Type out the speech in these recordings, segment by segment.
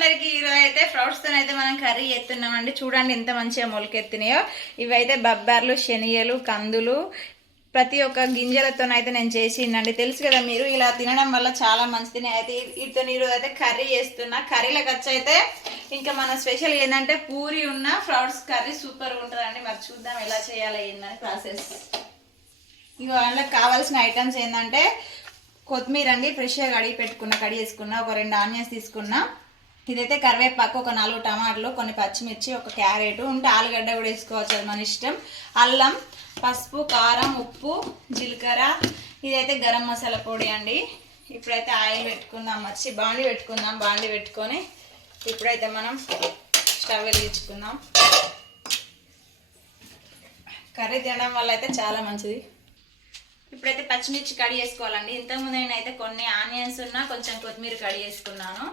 అందరికి ఈరోజు అయితే ఫ్రూట్స్తో అయితే మనం కర్రీ చేస్తున్నామండి. చూడండి ఎంత మంచిగా మొలకెత్తినాయో. ఇవైతే బబ్బర్లు శనియలు కందులు. ప్రతి ఒక్క గింజలతోనైతే నేను చేసిండండి తెలుసు కదా మీరు ఇలా తినడం వల్ల చాలా మంచిది. అయితే వీటితో ఈరోజు అయితే కర్రీ చేస్తున్నా. కర్రీలకు వచ్చి అయితే ఇంకా మన స్పెషల్ ఏంటంటే పూరి ఉన్న ఫ్రౌట్స్ కర్రీ సూపర్ ఉంటుందండి. మరి చూద్దాం ఎలా చేయాలి ఏంటని ప్రాసెస్. ఇక వాళ్ళకి కావాల్సిన ఐటమ్స్ ఏంటంటే కొత్తిమీర అండి ఫ్రెష్గా కడిగి పెట్టుకున్న కడిగి వేసుకున్న ఒక రెండు ఆనియన్స్ తీసుకున్నా. ఇదైతే కరివేపాకు ఒక నాలుగు టమాటాలు కొన్ని పచ్చిమిర్చి ఒక క్యారెట్ ఉంటే ఆలుగడ్డ కూడా వేసుకోవచ్చు అది మన ఇష్టం. అల్లం పసుపు కారం ఉప్పు జీలకర్ర ఇదైతే గరం మసాలా పొడి అండి. ఇప్పుడైతే ఆయిల్ పెట్టుకుందాం వచ్చి బాండి పెట్టుకుందాం బాండి పెట్టుకొని ఇప్పుడైతే మనం స్టవ్ వెలిగించుకుందాం. కర్రీ తినడం వల్ల అయితే చాలా మంచిది. ఇప్పుడైతే పచ్చిమిర్చి కడి చేసుకోవాలండి ఇంతకుముందు నేనైతే కొన్ని ఆనియన్స్ ఉన్నా కొంచెం కొత్తిమీర కడి చేసుకున్నాను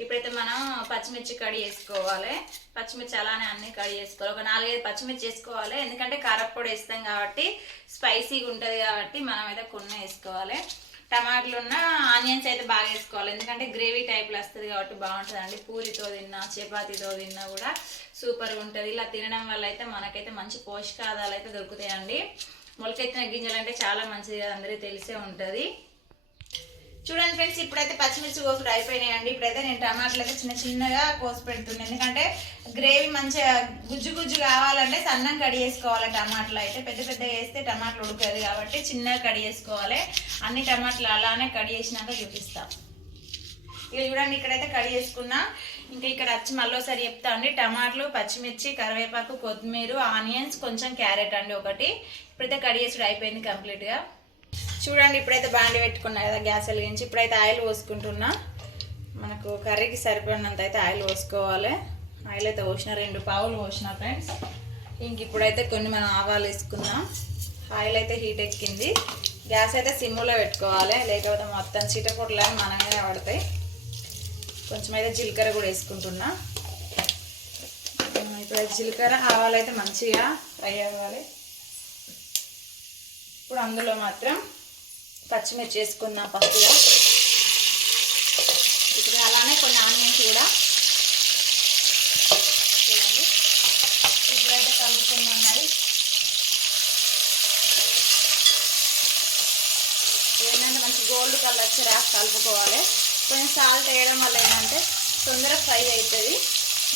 ఇప్పుడైతే మనం పచ్చిమిర్చి కడి వేసుకోవాలి పచ్చిమిర్చి అలానే అన్ని కడి చేసుకోవాలి. ఒక నాలుగైదు పచ్చిమిర్చి వేసుకోవాలి. ఎందుకంటే కారపొడి వేస్తాం కాబట్టి స్పైసీగా ఉంటుంది కాబట్టి మనం అయితే కొన్ని వేసుకోవాలి. టమాటాలు ఉన్న ఆనియన్స్ అయితే బాగా వేసుకోవాలి. ఎందుకంటే గ్రేవీ టైప్లో వస్తుంది కాబట్టి బాగుంటుందండి. పూరితో తిన్నా చపాతీతో తిన్నా కూడా సూపర్గా ఉంటుంది. ఇలా తినడం వల్ల అయితే మనకైతే మంచి పోషకాదాలు అయితే దొరుకుతాయండి. మొలకెత్తిన గింజలు అంటే చాలా మంచిది. అందరికీ తెలిసే ఉంటుంది. చూడండి ఫ్రెండ్స్ ఇప్పుడైతే పచ్చిమిర్చి కోసుడు అయిపోయినాయండి. ఇప్పుడైతే నేను టమాటాలు అయితే చిన్న చిన్నగా కోసి పెడుతున్నాను ఎందుకంటే గ్రేవీ మంచిగా గుజ్జు గుజ్జు కావాలంటే సన్నం కడి చేసుకోవాలి టమాటాలు అయితే పెద్ద పెద్ద వేస్తే టమాటాలు ఉడకదు కాబట్టి చిన్నగా కడి చేసుకోవాలి. అన్ని టమాటాలు అలానే కడి చేసినాక చూపిస్తాం. ఇక చూడండి ఇక్కడైతే కడి చేసుకున్నా. ఇంకా ఇక్కడ వచ్చి మళ్ళీసారి చెప్తా అండి. టమాటాలు పచ్చిమిర్చి కరివేపాకు కొత్తిమీర ఆనియన్స్ కొంచెం క్యారెట్ అండి ఒకటి. ఇప్పుడైతే కడి చేసుడు అయిపోయింది కంప్లీట్గా. చూడండి ఇప్పుడైతే బాండి పెట్టుకున్నా కదా గ్యాస్ వెలిగించి ఇప్పుడైతే ఆయిల్ పోసుకుంటున్నా. మనకు కర్రీకి సరిపడినంత అయితే ఆయిల్ పోసుకోవాలి. ఆయిల్ అయితే పోసిన రెండు పావులు పోసిన ఫ్రెండ్స్. ఇంక ఇప్పుడైతే కొన్ని మనం ఆవాలు వేసుకుందాం. ఆయిల్ అయితే హీట్ ఎక్కింది. గ్యాస్ అయితే సిమ్లో పెట్టుకోవాలి. లేకపోతే మొత్తం చీటకొట్లని మనమే పడతాయి కొంచెం అయితే జీలకర్ర కూడా వేసుకుంటున్నా. ఇప్పుడు జీలకర్ర ఆవాలు అయితే మంచిగా ఫ్రై అవ్వాలి. ఇప్పుడు అందులో మాత్రం పచ్చిమిర్చి వేసుకున్నాం పప్పుగా ఇప్పుడు అలానే కొన్ని ఆనియన్స్ కూడా చూడండి ఇప్పుడైతే కలుపుకున్నాం మరి. ఏంటంటే మంచి గోల్డ్ కలర్ వచ్చేరా కలుపుకోవాలి. కొంచెం సాల్ట్ వేయడం వల్ల ఏంటంటే తొందరగా ఫ్రై అవుతుంది.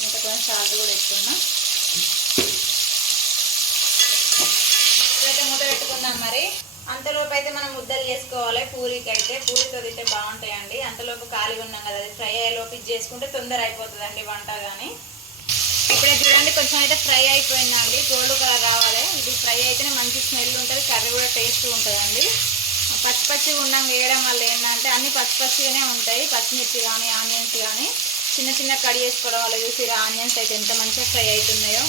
ఇంకా కొంచెం సాల్ట్ కూడా వేసుకున్నా ఇప్పుడైతే మూత పెట్టుకుందాం మరి. అంతలోపు అయితే మనం ముద్దలు చేసుకోవాలి పూరికి అయితే పూరితో తింటే బాగుంటాయండి. అంతలోపు ఖాళీగా ఉన్నాం కదా అది ఫ్రై అయ్యేలోపు ఇది చేసుకుంటే తొందర అయిపోతుందండి వంట కానీ ఇప్పుడే చూడండి కొంచెం అయితే ఫ్రై అయిపోయిందండి. గోల్డ్ కలర్ రావాలి. ఇది ఫ్రై అయితేనే మంచి స్మెల్ ఉంటుంది కర్రీ కూడా టేస్ట్ ఉంటుందండి. పచ్చి పచ్చిగా ఉండం వేయడం వల్ల ఏంటంటే అన్ని పచ్చి పచ్చిగానే ఉంటాయి. పచ్చిమిర్చి కానీ ఆనియన్స్ కానీ చిన్న చిన్న కడి చేసుకోవడం వల్ల చూసి ఆనియన్స్ అయితే ఎంత మంచిగా ఫ్రై అవుతున్నాయో.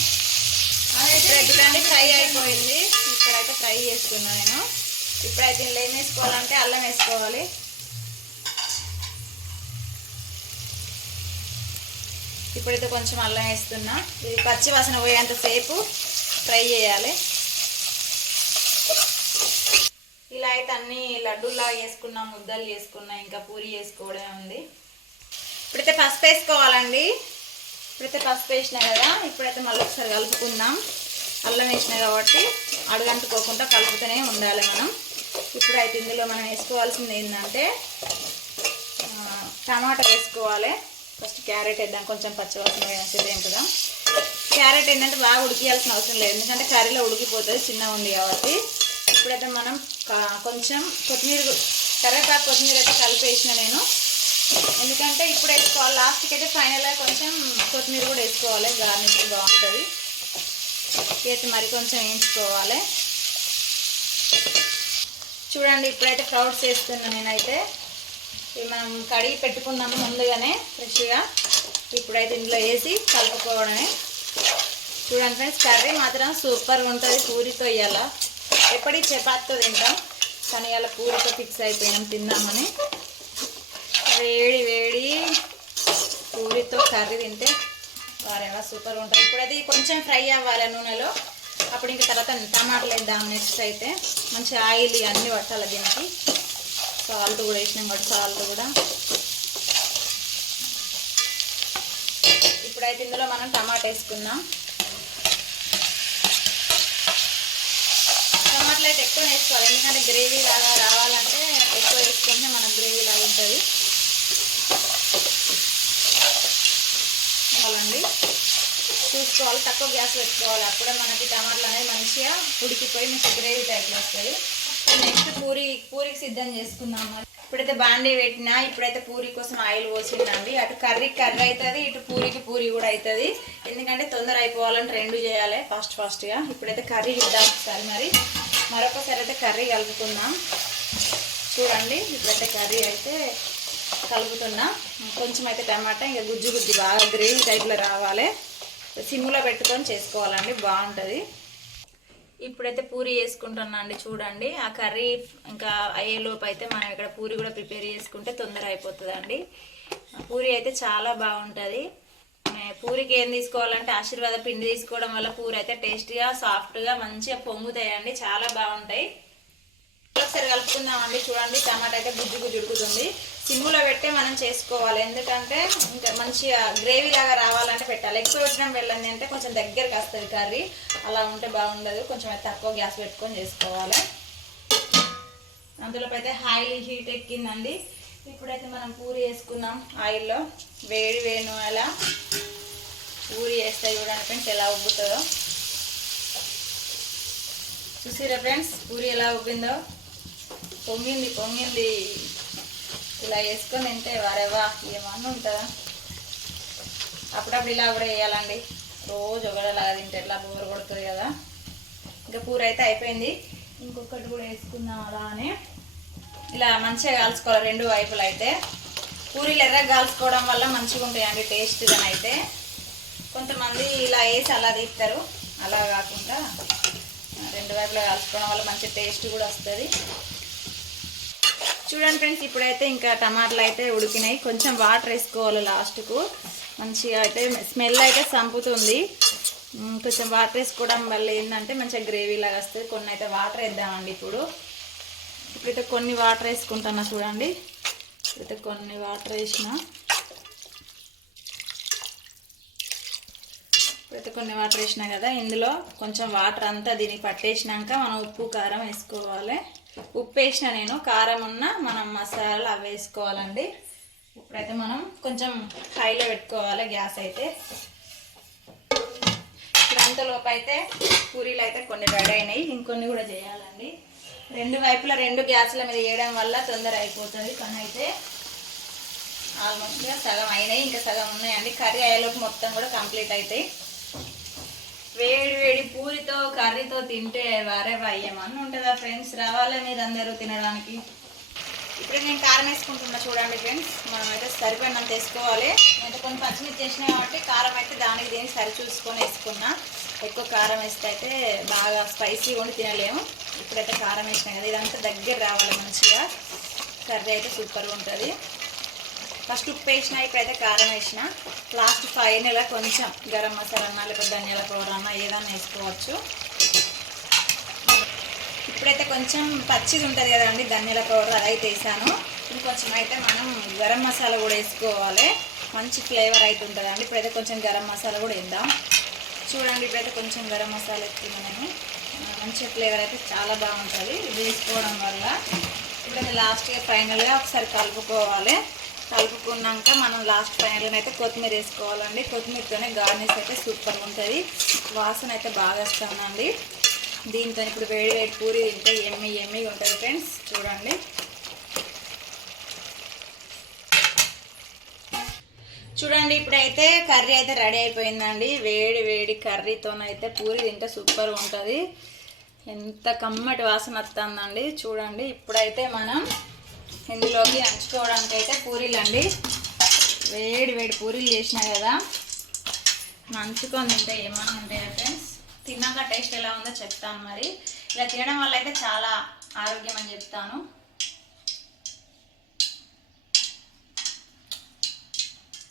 ఇక్కడ చూడండి ఫ్రై అయిపోయింది. ఇక్కడైతే ఫ్రై చేస్తున్నా నేను. ఇప్పుడైతే ఇందులో ఏం వేసుకోవాలంటే అల్లం వేసుకోవాలి. ఇప్పుడైతే కొంచెం అల్లం వేస్తున్నా. ఇది పచ్చి వాసన పోయేంత సేపు ఫ్రై చేయాలి. ఇలా అయితే అన్ని లడ్డూలా వేసుకున్నా ముద్దలు చేసుకున్నా ఇంకా పూరి చేసుకోవడమే ఉంది. ఇప్పుడైతే పసుపు వేసుకోవాలండి. ఇప్పుడైతే పసుపు వేసినా కదా ఇప్పుడైతే మళ్ళీ ఒకసారి కలుపుకుందాం. అల్లం వేసినా కాబట్టి అడుగంటుకోకుండా కలుపుతూనే ఉండాలి మనం. ఇప్పుడు అయితే ఇందులో మనం వేసుకోవాల్సింది ఏంటంటే టమాటా వేసుకోవాలి. ఫస్ట్ క్యారెట్ వేద్దాం. కొంచెం పచ్చివాసన వేసేదేం కదా. క్యారెట్ ఏంటంటే బాగా ఉడికియాల్సిన అవసరం లేదు. ఎందుకంటే కర్రీలో ఉడికిపోతుంది చిన్నగా ఉంది కాబట్టి. ఇప్పుడైతే మనం కొంచెం కొత్తిమీర కరివేపాకు కొత్తిమీర అయితే కలిపేసిన నేను. ఎందుకంటే ఇప్పుడు వేసుకోవాలి. లాస్ట్కి అయితే ఫైనల్గా కొంచెం కొత్తిమీర కూడా వేసుకోవాలి. గార్నిష్ బాగుంటుంది. అయితే మరి కొంచెం వేయించుకోవాలి. చూడండి ఇప్పుడైతే ఫ్రౌట్స్ వేస్తున్నా నేనైతే. ఇవి మనం కడిగి పెట్టుకున్నాము ముందుగానే ఫ్రెష్గా. ఇప్పుడైతే ఇందులో వేసి కలుపుకోవడమే. చూడండి ఫ్రెండ్స్ కర్రీ మాత్రం సూపర్గా ఉంటుంది పూరితో ఇవాళ ఎప్పటికీ చపాతీతో తింటాం కానీ ఇవాళ పూరితో ఫిక్స్ అయిపోయినాం తిందామని వేడి వేడి పూరితో కర్రీ తింటే వారేవా సూపర్ ఉంటుంది. ఇప్పుడు అది కొంచెం ఫ్రై అవ్వాలి నూనెలో. అప్పుడు ఇంకా తర్వాత టమాటాలు వేద్దాం నెక్స్ట్ అయితే మంచి ఆయిల్ అన్నీ పట్టాలి దీనికి. సాల్ట్ కూడా వేసినాం కాబట్టి సాల్ట్ కూడా. ఇప్పుడైతే ఇందులో మనం టమాటా వేసుకుందాం. టమాటాలు అయితే ఎక్కువ వేసుకోవాలి. ఎందుకంటే గ్రేవీ లాగా రావాలంటే ఎక్కువ వేసుకుంటే మనకు గ్రేవీ లాగా ఉంటుంది. వేసుకోవాలండి చూసుకోవాలి తక్కువ గ్యాస్ పెట్టుకోవాలి. అప్పుడే మనకి టమాటాలు అనేది మంచిగా ఉడికిపోయి మంచి గ్రేవీ టైప్లో వస్తుంది నెక్స్ట్ పూరి పూరికి సిద్ధం చేసుకుందాం. ఇప్పుడైతే బాండీ పెట్టినా ఇప్పుడైతే పూరి కోసం ఆయిల్ పోసిందండి. అటు కర్రీ కర్రీ అవుతుంది ఇటు పూరికి పూరి కూడా అవుతుంది. ఎందుకంటే తొందర అయిపోవాలంటే రెండు చేయాలి ఫాస్ట్ ఫాస్ట్గా. ఇప్పుడైతే కర్రీ ఇద్దాం ఒకసారి మరి. మరొకసారి అయితే కర్రీ కలుపుకుందాం. చూడండి ఇప్పుడైతే కర్రీ అయితే కలుపుతున్నా. కొంచెం అయితే టమాటా ఇంకా గుజ్జు గుజ్జు బాగా గ్రేవీ టైప్లో రావాలి. సిమ్లో పెట్టుకొని చేసుకోవాలండి బాగుంటుంది. ఇప్పుడైతే పూరి చేసుకుంటున్నా అండి చూడండి. ఆ కర్రీ ఇంకా అయ్యేలోపు అయితే మనం ఇక్కడ పూరి కూడా ప్రిపేర్ చేసుకుంటే తొందర అయిపోతుంది అండి పూరి అయితే చాలా బాగుంటుంది. పూరికి ఏం తీసుకోవాలంటే ఆశీర్వాద పిండి తీసుకోవడం వల్ల పూరి అయితే టేస్ట్గా సాఫ్ట్గా మంచిగా పొంగుతాయండి. చాలా బాగుంటాయి. ఒకసారి కలుపుకుందామండి చూడండి. టమాటా అయితే గుజ్జు గుజ్జు సిమ్ములో పెట్టే మనం చేసుకోవాలి. ఎందుకంటే ఇంకా మంచిగా గ్రేవీ లాగా రావాలంటే పెట్టాలి. ఎక్కువ పెట్టడం వెళ్ళండి అంటే కొంచెం దగ్గరికి వస్తుంది కర్రీ. అలా ఉంటే బాగుండదు. కొంచెం తక్కువ గ్యాస్ పెట్టుకొని చేసుకోవాలి. అందులోపు అయితే హైలీ హీట్ ఎక్కిందండి. ఇప్పుడైతే మనం పూరి వేసుకున్నాం ఆయిల్లో. వేడి వేణు అలా పూరి వేస్తే చూడండి ఫ్రెండ్స్ ఎలా ఉబ్బుతుందో. చూసిరా ఫ్రెండ్స్ పూరి ఎలా ఉబ్బిందో? పొంగింది పొంగింది. ఇలా వేసుకొని తింటే వారేవా ఏమన్నా ఉంటుందా? అప్పుడప్పుడు ఇలా కూడా వేయాలండి. రోజు ఒకటేలాగా తింటే ఎట్లా బోర్ కొడుతుంది కదా. ఇంకా కూర అయితే అయిపోయింది. ఇంకొకటి కూడా వేసుకుందాం అలానే. ఇలా మంచిగా కాల్చుకోవాలి రెండు వైపులు అయితే. పూరీలు ఎర్రగా కాల్చుకోవడం వల్ల మంచిగా ఉంటాయండి టేస్ట్గా అయితే. కొంతమంది ఇలా వేసి అలా తీస్తారు. అలా కాకుండా రెండు వైపులా కాల్చుకోవడం వల్ల మంచి టేస్ట్ కూడా వస్తుంది. చూడండి ఫ్రెండ్స్ ఇప్పుడైతే ఇంకా టమాటాలు అయితే ఉడికినాయి. కొంచెం వాటర్ వేసుకోవాలి లాస్ట్కు. మంచిగా అయితే స్మెల్ అయితే సంపుతుంది కొంచెం వాటర్ వేసుకోవడం వల్ల ఏంటంటే మంచిగా గ్రేవీ లాగా వస్తుంది. కొన్ని అయితే వాటర్ వేద్దామండి ఇప్పుడు. ఇప్పుడైతే కొన్ని వాటర్ వేసుకుంటున్నా చూడండి. ఇప్పుడైతే కొన్ని వాటర్ వేసిన. ఇప్పుడైతే కొన్ని వాటర్ వేసినా కదా. ఇందులో కొంచెం వాటర్ అంతా దీనికి పట్టేసినాక మనం ఉప్పు కారం వేసుకోవాలి. ఉప్పు వేసిన నేను కారం ఉన్న మనం మసాలాలు అవి వేసుకోవాలండి. ఇప్పుడైతే మనం కొంచెం హైలో పెట్టుకోవాలి గ్యాస్ అయితే. ఇప్పుడు అంతలోపు అయితే పూరీలు అయితే కొన్ని రెడీ అయినాయి ఇంకొన్ని కూడా చేయాలండి. రెండు వైపులా రెండు గ్యాసుల మీద వేయడం వల్ల తొందర అయిపోతుంది. కానీ అయితే ఆల్మోస్ట్గా సగం అయినాయి ఇంకా సగం ఉన్నాయండి. కర్రీ అయ్యేలోపు మొత్తం కూడా కంప్లీట్ అవుతాయి వేడి వేడి పూరితో కర్రీతో తింటే వారే వయ్యమని ఉంటుందా ఫ్రెండ్స్ రావాలా మీరు అందరూ తినడానికి? ఇప్పుడు నేను కారం వేసుకుంటున్నా చూడండి ఫ్రెండ్స్ మనం అయితే సరిపోయినంత వేసుకోవాలి. నేను కొన్ని పచ్చిమిర్చి వేసినా కాబట్టి కారం అయితే దానికి దేని సరి చూసుకొని వేసుకున్నా. ఎక్కువ కారం వేస్తే అయితే బాగా స్పైసీ ఉండి తినలేము. ఇప్పుడైతే కారం వేసినా కదా ఇదంతా దగ్గర రావాలి మంచిగా. కర్రీ అయితే సూపర్గా ఉంటుంది. ఫస్ట్ ఉప్పు వేసిన ఇప్పుడైతే కారం వేసిన. లాస్ట్ ఫైనల్గా కొంచెం గరం మసాలా అన్నా లేకపోతే ధనియాల పౌడర్ అన్నా ఏదన్నా వేసుకోవచ్చు. ఇప్పుడైతే కొంచెం పచ్చిది ఉంటుంది కదండి ధనియాల పౌడర్ అదైతే వేసాను. ఇంకొంచెం అయితే మనం గరం మసాలా కూడా వేసుకోవాలి. మంచి ఫ్లేవర్ అయితే ఉంటుందండి. ఇప్పుడైతే కొంచెం గరం మసాలా కూడా వేద్దాం. చూడండి ఇప్పుడైతే కొంచెం గరం మసాలా ఎత్తున్నాను మంచి ఫ్లేవర్ అయితే చాలా బాగుంటుంది. ఇది వేసుకోవడం వల్ల. ఇప్పుడైతే లాస్ట్గా ఫైనల్గా ఒకసారి కలుపుకోవాలి. కలుపుకున్నాక మనం లాస్ట్ ఫైనల్గా అయితే కొత్తిమీర వేసుకోవాలండి. కొత్తిమీరతోనే గార్నిష్ అయితే సూపర్గా ఉంటుంది. వాసన అయితే బాగా వస్తుందండి దీంతో ఇప్పుడు వేడి వేడి పూరి తింటే ఎమ్మి ఎమ్మిగా ఉంటుంది ఫ్రెండ్స్ చూడండి. చూడండి ఇప్పుడైతే కర్రీ అయితే రెడీ అయిపోయిందండి. వేడి వేడి కర్రీతోనైతే పూరి తింటే సూపర్ ఉంటుంది. ఎంత కమ్మటి వాసన వస్తుందండి. చూడండి ఇప్పుడైతే మనం ఇందులోకి నంచుకోవడానికి అయితే పూరీలు అండి వేడి వేడి పూరీలు చేసినా కదా. నంచుకొని తింటే ఏమన్నా ఉంటాయా ఫ్రెండ్స్ తిన్నాక టేస్ట్ ఎలా ఉందో చెప్తాను మరి. ఇలా తినడం వల్ల అయితే చాలా ఆరోగ్యం అని చెప్తాను.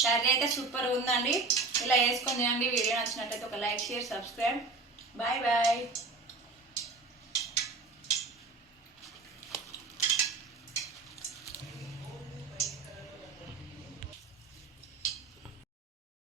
కర్రీ అయితే సూపర్ ఉందండి. ఇలా వేసుకొని తినండి. వీడియో నచ్చినట్టయితే ఒక like share subscribe bye bye